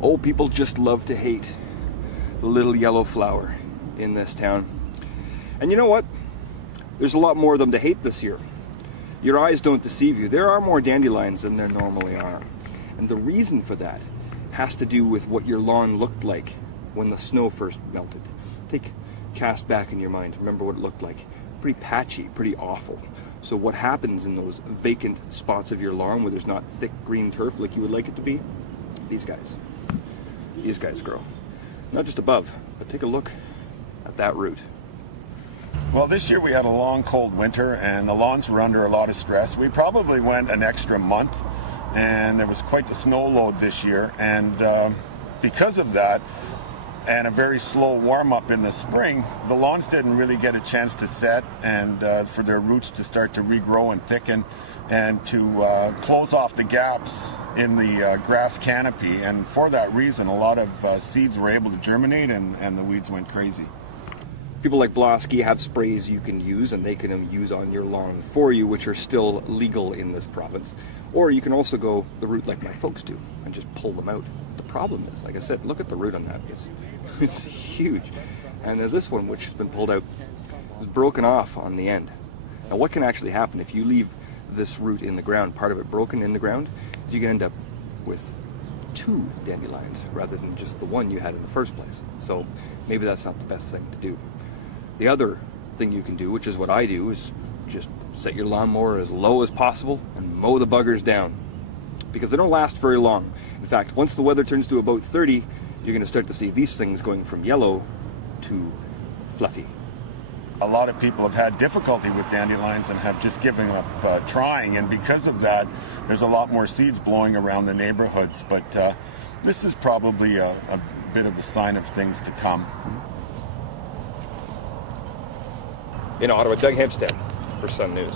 Oh, people just love to hate the little yellow flower in this town. And you know what? There's a lot more of them to hate this year. Your eyes don't deceive you. There are more dandelions than there normally are. And the reason for that has to do with what your lawn looked like when the snow first melted. Cast back in your mind. Remember what it looked like. Pretty patchy, pretty awful. So what happens in those vacant spots of your lawn where there's not thick green turf like you would like it to be? These guys grow. Not just above, but take a look at that root. Well, this year we had a long, cold winter, and the lawns were under a lot of stress. We probably went an extra month, and there was quite the snow load this year. And because of that, and a very slow warm-up in the spring, the lawns didn't really get a chance to set and for their roots to start to regrow and thicken and to close off the gaps in the grass canopy. And for that reason, a lot of seeds were able to germinate and the weeds went crazy. People like Blosky have sprays you can use, and they can use on your lawn for you, which are still legal in this province. Or you can also go the route like my folks do and just pull them out. The problem is, like I said, look at the root on that. It's huge. And this one, which has been pulled out, is broken off on the end. Now what can actually happen if you leave this root in the ground, part of it broken in the ground, is you can end up with 2 dandelions rather than just the one you had in the first place. So maybe that's not the best thing to do. The other thing you can do, which is what I do, is just set your lawnmower as low as possible and mow the buggers down, because they don't last very long. In fact, once the weather turns to about 30, you're going to start to see these things going from yellow to fluffy. A lot of people have had difficulty with dandelions and have just given up trying, and because of that, there's a lot more seeds blowing around the neighborhoods. But this is probably a bit of a sign of things to come. In Ottawa, Doug Hempstead for Sun News.